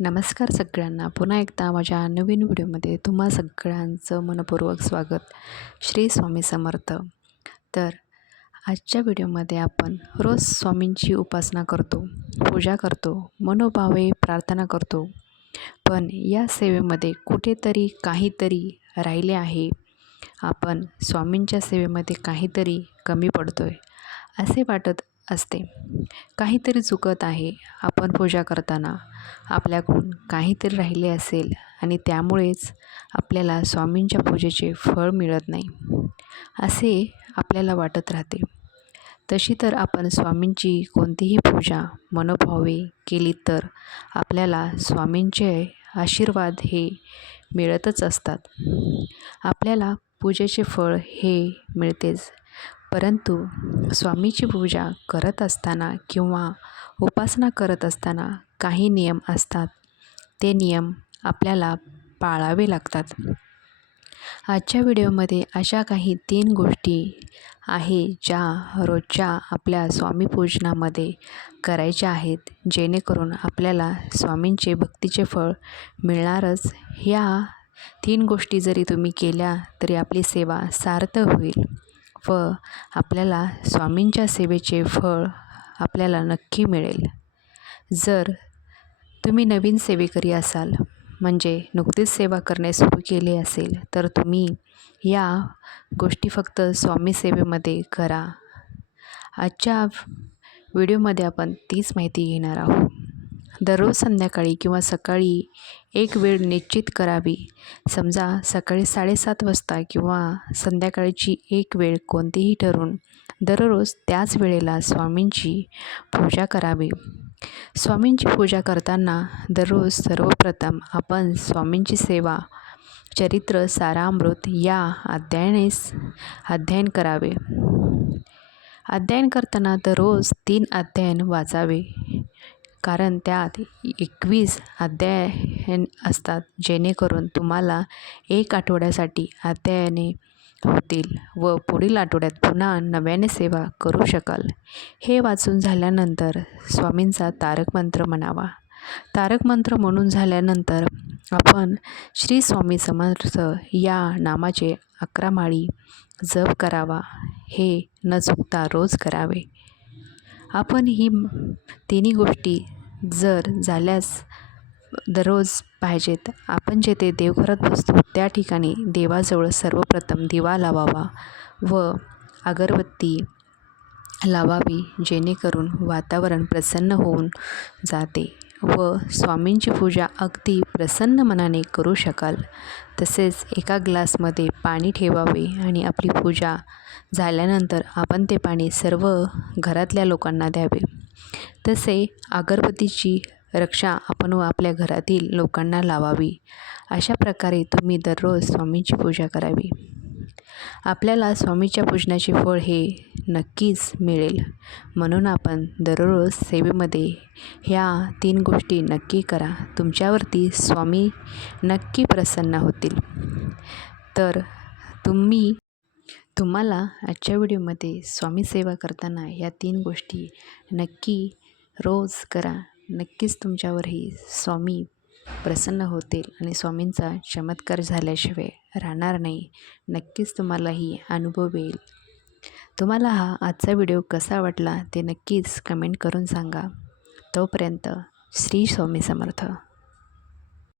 नमस्कार सगळ्यांना. पुन्हा एकदा माझ्या नवीन व्हिडिओमध्ये तुम्हा सगळ्यांचं मनपूर्वक स्वागत. श्री स्वामी समर्थ. तर आजच्या व्हिडिओमध्ये आपण रोज स्वामींची उपासना करतो पूजा करतो मनोभावे प्रार्थना करतो. पण या सेवेमध्ये कुठेतरी काहीतरी राहिले आहे. आपण स्वामींच्या सेवेमध्ये काहीतरी कमी पडतो आहे असे वाटत असते. काहीतरी चुकत आहे आपण पूजा करताना. आपल्याकडून काहीतरी राहिले असेल आणि त्यामुळेच आपल्याला स्वामींच्या पूजेचे फळ मिळत नाही. असे आपल्याला वाटत राहते. तशी तर आपण स्वामींची कोणतीही पूजा मनोभावे केली तर आपल्याला स्वामींचे आशीर्वाद हे मिळतच असतात. आपल्याला पूजेचे फळ हे मिळतेच. परंतु स्वामीची पूजा करत असताना किंवा उपासना करत असताना काही नियम असतात. ते नियम आपल्याला पाळावे लागतात. आजच्या व्हिडिओमध्ये अशा काही तीन गोष्टी आहे ज्या रोजच्या आपल्या स्वामी पूजनामध्ये करायच्या आहेत जेणेकरून आपल्याला स्वामींचे भक्तीचे फळ मिळणारच. ह्या तीन गोष्टी जरी तुम्ही केल्या तरी आपली सेवा सार्थ होईल. व आपल्याला स्वामींच्या सेवेचे फळ आपल्याला नक्की मिळेल. जर तुम्ही नवीन सेवेकरी असाल म्हणजे नुकतीच सेवा करणे सुरू केले असेल तर तुम्ही या गोष्टी फक्त स्वामी सेवेमध्ये करा. आजच्या व्हिडिओमध्ये आपण तीच माहिती घेणार आहोत. दररोज संध्याकाळी किंवा सकाळी एक वेळ निश्चित करावी. समजा सकाळी साडेसात वाजता किंवा संध्याकाळची एक वेळ कोणतीही ठरवून दररोज त्याच वेळेला स्वामींची पूजा करावी. स्वामींची पूजा करताना दररोज सर्वप्रथम आपण स्वामींची सेवा चरित्र सारामृत या अध्यायनेस अध्ययन करावे. अध्ययन करताना दररोज तीन अध्ययन वाचावे. कारण त्यात एकवीस अध्याय असतात जेणेकरून तुम्हाला एक आठवड्यासाठी अध्यायाने होतील व पुढील आठवड्यात पुन्हा नव्याने सेवा करू शकाल. हे वाचून झाल्यानंतर स्वामींचा तारक मंत्र म्हणावा. तारक मंत्र म्हणून झाल्यानंतर आपण श्री स्वामी समर्थ या नामाचे अकरा माळी जप करावा हे न चुकता रोज करावे. आपण ही तिन्ही गोष्टी जर झाल्यास दररोज पाहिजेत आपण जेथे देवघरात बसतो त्या ठिकाणी देवाजवळ सर्वप्रथम दिवा लावावा व अगरबत्ती लावावी जेणेकरून वातावरण प्रसन्न होऊन जाते व स्वामींची पूजा अगदी प्रसन्न मनाने करू शकाल. तसेच एका ग्लासमध्ये पाणी ठेवावे आणि आपली पूजा झाल्यानंतर आपण ते पाणी सर्व घरातल्या लोकांना द्यावे. तसे अगरबत्तीची रक्षा आपण व आपल्या घरातील लोकांना लावावी. अशा प्रकारे तुम्ही दररोज स्वामींची पूजा करावी. आपल्याला स्वामीच्या पूजनाचे फळ हे नक्कीच मिळेल. म्हणून आपण दररोज सेवेमध्ये ह्या तीन गोष्टी नक्की करा. तुमच्यावरती स्वामी नक्की प्रसन्न होतील. तर तुम्ही तुम्हाला आजच्या व्हिडिओमध्ये स्वामी सेवा करताना या तीन गोष्टी नक्की रोज करा. नक्कीच तुमच्यावरही स्वामी प्रसन्न होतील आणि स्वामींचा चमत्कार झाल्याशिवाय राहणार नाही. नक्कीच तुम्हालाही अनुभव येईल. तुम्हाला हा आजचा व्हिडिओ कसा वाटला ते नक्कीच कमेंट करून सांगा. तोपर्यंत श्री स्वामी समर्थ.